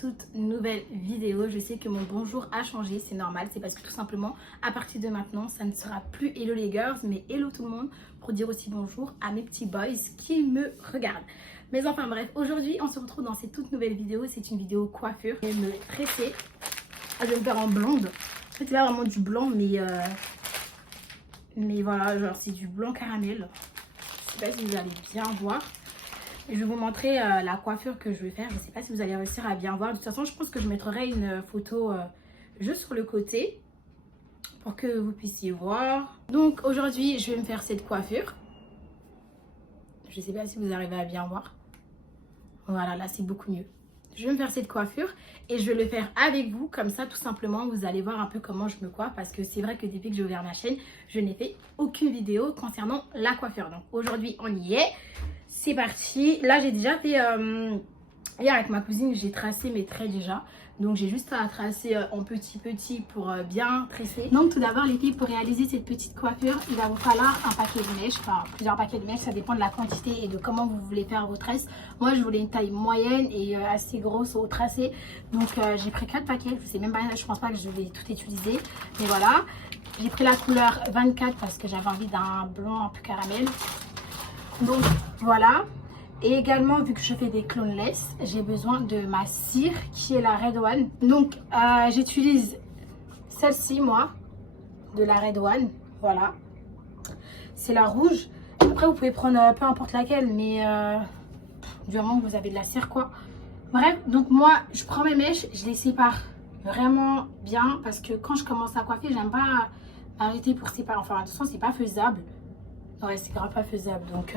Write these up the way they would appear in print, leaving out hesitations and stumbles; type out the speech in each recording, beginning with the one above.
toute nouvelle vidéo. Je sais que mon bonjour a changé, c'est normal, c'est parce que tout simplement à partir de maintenant ça ne sera plus hello les girls mais hello tout le monde, pour dire aussi bonjour à mes petits boys qui me regardent. Mais enfin bref, aujourd'hui on se retrouve dans cette toute nouvelle vidéo. C'est une vidéo coiffure. Je vais me tresser, je vais me faire en blonde. En fait c'est pas vraiment du blanc mais voilà, genre c'est du blanc caramel. Je sais pas si vous allez bien voir. Et je vais vous montrer la coiffure que je vais faire. Je ne sais pas si vous allez réussir à bien voir. De toute façon, je pense que je mettrai une photo juste sur le côté pour que vous puissiez voir. Donc aujourd'hui, je vais me faire cette coiffure. Je ne sais pas si vous arrivez à bien voir. Voilà, là c'est beaucoup mieux. Je vais me faire cette coiffure et je vais le faire avec vous. Comme ça, tout simplement, vous allez voir un peu comment je me coiffe. Parce que c'est vrai que depuis que j'ai ouvert ma chaîne, je n'ai fait aucune vidéo concernant la coiffure. Donc aujourd'hui, on y est. C'est parti. Là, j'ai déjà fait... hier, avec ma cousine, j'ai tracé mes traits déjà. Donc, j'ai juste à tracer en petit pour bien tresser. Donc, tout d'abord, les filles, pour réaliser cette petite coiffure, il va vous falloir un paquet de mèches. Enfin, plusieurs paquets de mèches. Ça dépend de la quantité et de comment vous voulez faire vos tresses. Moi, je voulais une taille moyenne et assez grosse au tracé. Donc, j'ai pris 4 paquets. Je sais même pas, je pense pas que je vais tout utiliser. Mais voilà. J'ai pris la couleur 24 parce que j'avais envie d'un blanc un peu caramel. Donc voilà, et également vu que je fais des cloneless, j'ai besoin de ma cire qui est la Red One. Donc j'utilise celle-ci moi, de la Red One, voilà, c'est la rouge. Après vous pouvez prendre peu importe laquelle, mais du moment que vous avez de la cire quoi. Bref, donc moi je prends mes mèches, je les sépare vraiment bien parce que quand je commence à coiffer, j'aime pas arrêter pour séparer. Enfin de toute façon c'est pas faisable. Ouais, c'est grave pas faisable. Donc,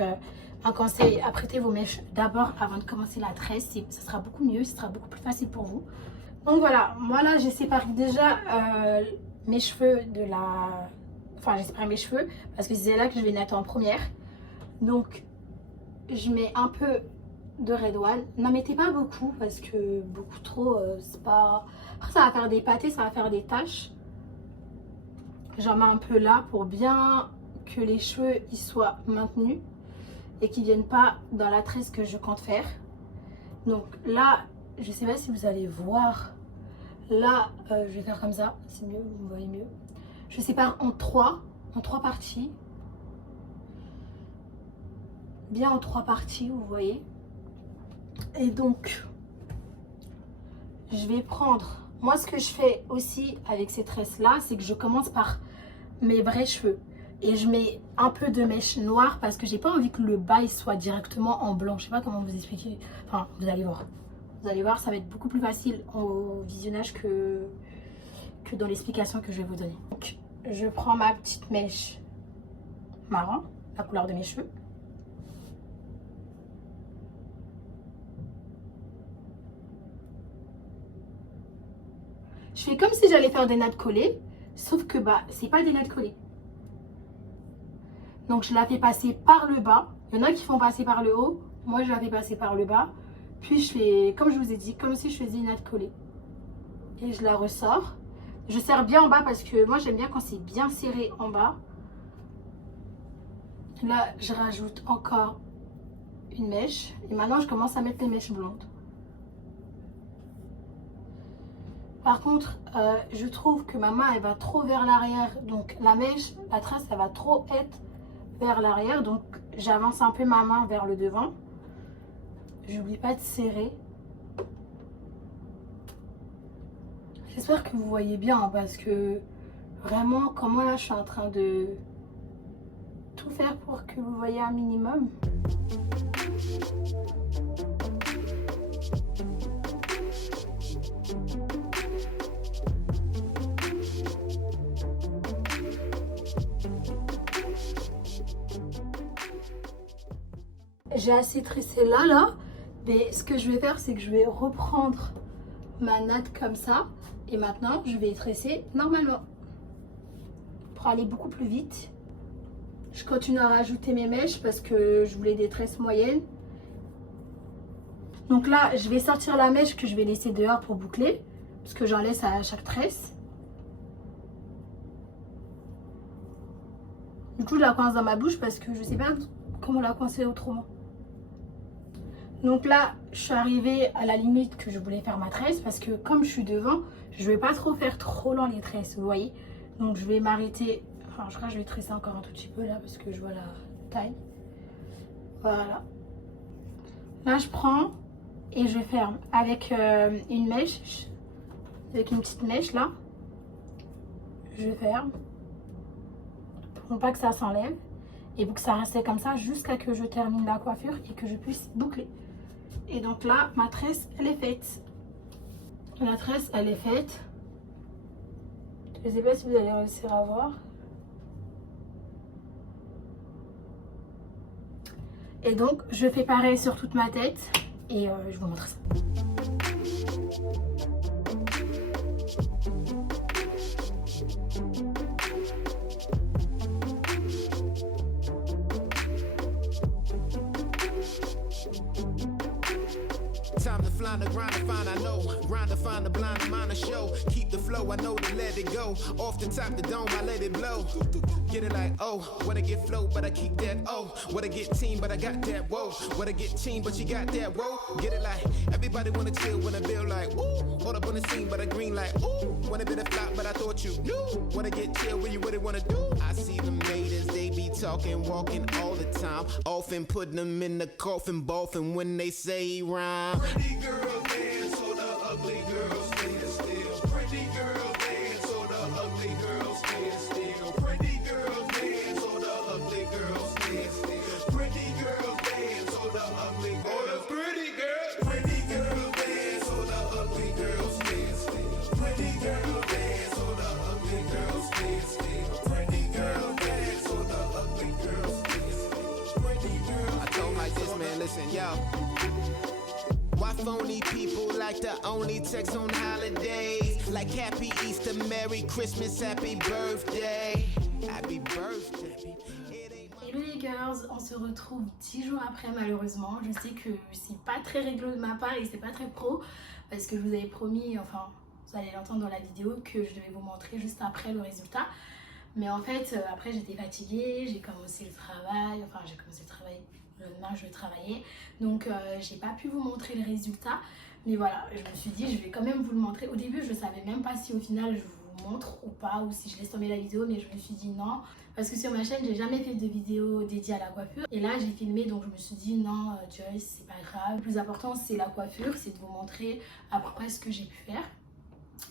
un conseil, apprêtez vos mèches d'abord avant de commencer la tresse. Ça sera beaucoup mieux, ce sera beaucoup plus facile pour vous. Donc voilà, moi là, j'ai séparé déjà mes cheveux de la... Enfin, j'ai séparé mes cheveux parce que c'est là que je vais mettre en première. Donc, je mets un peu de Red One. N'en mettez pas beaucoup parce que beaucoup trop, c'est pas... Après, ça va faire des pâtés, ça va faire des taches. J'en mets un peu là pour bien... que les cheveux ils soient maintenus et qu'ils viennent pas dans la tresse que je compte faire. Donc là, je sais pas si vous allez voir. Là, je vais faire comme ça, c'est mieux, vous voyez mieux. Je sépare en trois parties. Bien en 3 parties, vous voyez. Et donc, je vais prendre... Moi, ce que je fais aussi avec ces tresses-là, c'est que je commence par mes vrais cheveux. Et je mets un peu de mèche noire parce que j'ai pas envie que le bas soit directement en blanc. Je sais pas comment vous expliquer. Enfin, vous allez voir. Vous allez voir, ça va être beaucoup plus facile au visionnage que dans l'explication que je vais vous donner. Donc, je prends ma petite mèche marron, la couleur de mes cheveux. Je fais comme si j'allais faire des nattes collées, sauf que bah, c'est pas des nattes collées. Donc je la fais passer par le bas. Il y en a qui font passer par le haut. Moi je la fais passer par le bas. Puis je fais, comme je vous ai dit, comme si je faisais une natte collée. Et je la ressors. Je serre bien en bas parce que moi j'aime bien quand c'est bien serré en bas. Là je rajoute encore une mèche. Et maintenant je commence à mettre les mèches blondes. Par contre, je trouve que ma main elle va trop vers l'arrière. Donc la mèche, la tresse elle va trop être vers l'arrière, donc j'avance un peu ma main vers le devant. J'oublie pas de serrer. J'espère que vous voyez bien hein, parce que vraiment comme moi là je suis en train de tout faire pour que vous voyez un minimum. J'ai assez tressé là, mais ce que je vais faire, c'est que je vais reprendre ma natte comme ça. Et maintenant, je vais tresser normalement. Pour aller beaucoup plus vite. Je continue à rajouter mes mèches parce que je voulais des tresses moyennes. Donc là, je vais sortir la mèche que je vais laisser dehors pour boucler. Parce que j'en laisse à chaque tresse. Du coup, je la coince dans ma bouche parce que je sais pas comment la coincer autrement. Donc là, je suis arrivée à la limite que je voulais faire ma tresse parce que comme je suis devant, je vais pas trop faire trop long les tresses, vous voyez. Donc je vais m'arrêter, enfin je crois que je vais tresser encore un tout petit peu là parce que je vois la taille. Voilà. Là je prends et je ferme avec une mèche, avec une petite mèche là. Je ferme pour pas que ça s'enlève et pour que ça reste comme ça jusqu'à que je termine la coiffure et que je puisse boucler. Et donc là, ma tresse, elle est faite. La tresse, elle est faite. Je ne sais pas si vous allez réussir à voir. Et donc, je fais pareil sur toute ma tête. Et je vous montre ça. Time to fly the grind to find I know. Grind to find the blind mind to show. Keep the flow, I know to let it go. Off the top the dome, I let it blow. Get it like, oh, wanna get flow, but I keep that, oh. Wanna get team, but I got that, whoa. Wanna get team, but you got that, whoa. Get it like, everybody wanna chill, wanna build like, woo. Hold up on the scene, but I green like, ooh. Wanna be the flop, but I thought you knew. Wanna get chill, what you really wanna do? I see them haters, they be talking, walking all the time. Often putting them in the coffin, boffin' when they say rhyme. Pretty girls dance, so the ugly girls stand still. Pretty girls dance, so the ugly girls stand still. Pretty girls dance, so the ugly girls stand still. Pretty girls dance, so the ugly girls. Oh, the pretty girls. Pretty girls dance, so the ugly girls stand still. Pretty girls dance, so the ugly girls stand still. Pretty girls dance, so the ugly girls stand still. Pretty girls. I told like this, man. Listen, yo. Why phony people like to only text on holidays? Like happy Easter, Merry Christmas, Happy Birthday. Happy Birthday. Hello les girls, on se retrouve 10 jours après malheureusement. Je sais que c'est pas très réglo de ma part et c'est pas très pro parce que je vous avais promis, enfin vous allez l'entendre dans la vidéo, que je devais vous montrer juste après le résultat. Mais en fait, après j'étais fatiguée, j'ai commencé le travail, le lendemain je travaillais, donc j'ai pas pu vous montrer le résultat. Mais voilà, je me suis dit je vais quand même vous le montrer. Au début je savais même pas si au final je vous montre ou pas, ou si je laisse tomber la vidéo, mais je me suis dit non, parce que sur ma chaîne j'ai jamais fait de vidéo dédiée à la coiffure et là j'ai filmé, donc je me suis dit non Joyce, c'est pas grave, le plus important c'est la coiffure, c'est de vous montrer à peu près ce que j'ai pu faire.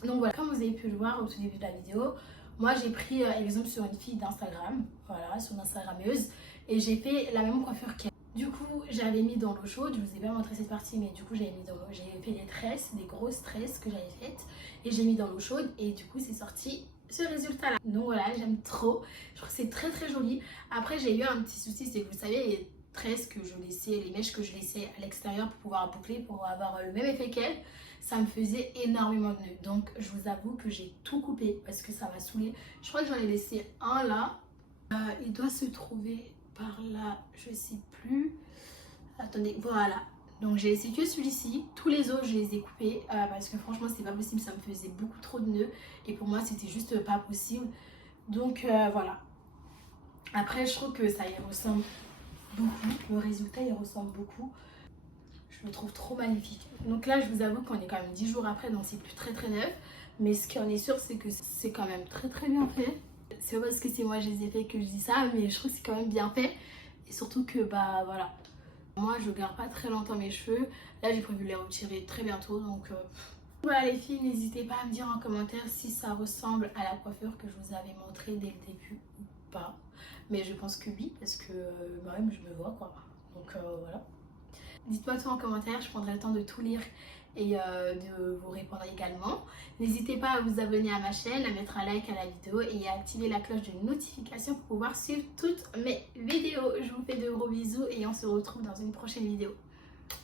Donc voilà, comme vous avez pu le voir au tout début de la vidéo, moi j'ai pris exemple sur une fille d'Instagram, voilà, sur une Instagrammeuse, et j'ai fait la même coiffure qu'elle. Du coup, j'avais mis dans l'eau chaude, je vous ai pas montré cette partie, mais du coup j'ai fait des tresses, des grosses tresses que j'avais faites, et j'ai mis dans l'eau chaude, et du coup c'est sorti ce résultat là. Donc voilà, j'aime trop, je trouve que c'est très très joli. Après j'ai eu un petit souci, c'est que vous savez les tresses que je laissais, les mèches que je laissais à l'extérieur pour pouvoir boucler, pour avoir le même effet qu'elle, ça me faisait énormément de nœuds. Donc je vous avoue que j'ai tout coupé parce que ça m'a saoulé. Je crois que j'en ai laissé un là, il doit se trouver par là, je sais plus, attendez, voilà. Donc j'ai laissé que celui-ci, tous les autres je les ai coupés parce que franchement c'est pas possible, ça me faisait beaucoup trop de nœuds et pour moi c'était juste pas possible. Donc voilà. Après je trouve que ça y ressemble beaucoup, le résultat il ressemble beaucoup. Je le trouve trop magnifique. Donc là je vous avoue qu'on est quand même 10 jours après, donc c'est plus très très neuf. Mais ce qui en est sûr c'est que c'est quand même très très bien fait. C'est pas parce que c'est moi je les ai fait que je dis ça, mais je trouve que c'est quand même bien fait. Et surtout que bah voilà, moi je garde pas très longtemps mes cheveux. Là j'ai prévu de les retirer très bientôt, donc voilà les filles, n'hésitez pas à me dire en commentaire si ça ressemble à la coiffure que je vous avais montré dès le début ou pas. Mais je pense que oui, parce que moi-même je me vois quoi. Donc voilà. Dites-moi tout en commentaire, je prendrai le temps de tout lire et de vous répondre également. N'hésitez pas à vous abonner à ma chaîne, à mettre un like à la vidéo et à activer la cloche de notification pour pouvoir suivre toutes mes vidéos. Je vous fais de gros bisous et on se retrouve dans une prochaine vidéo.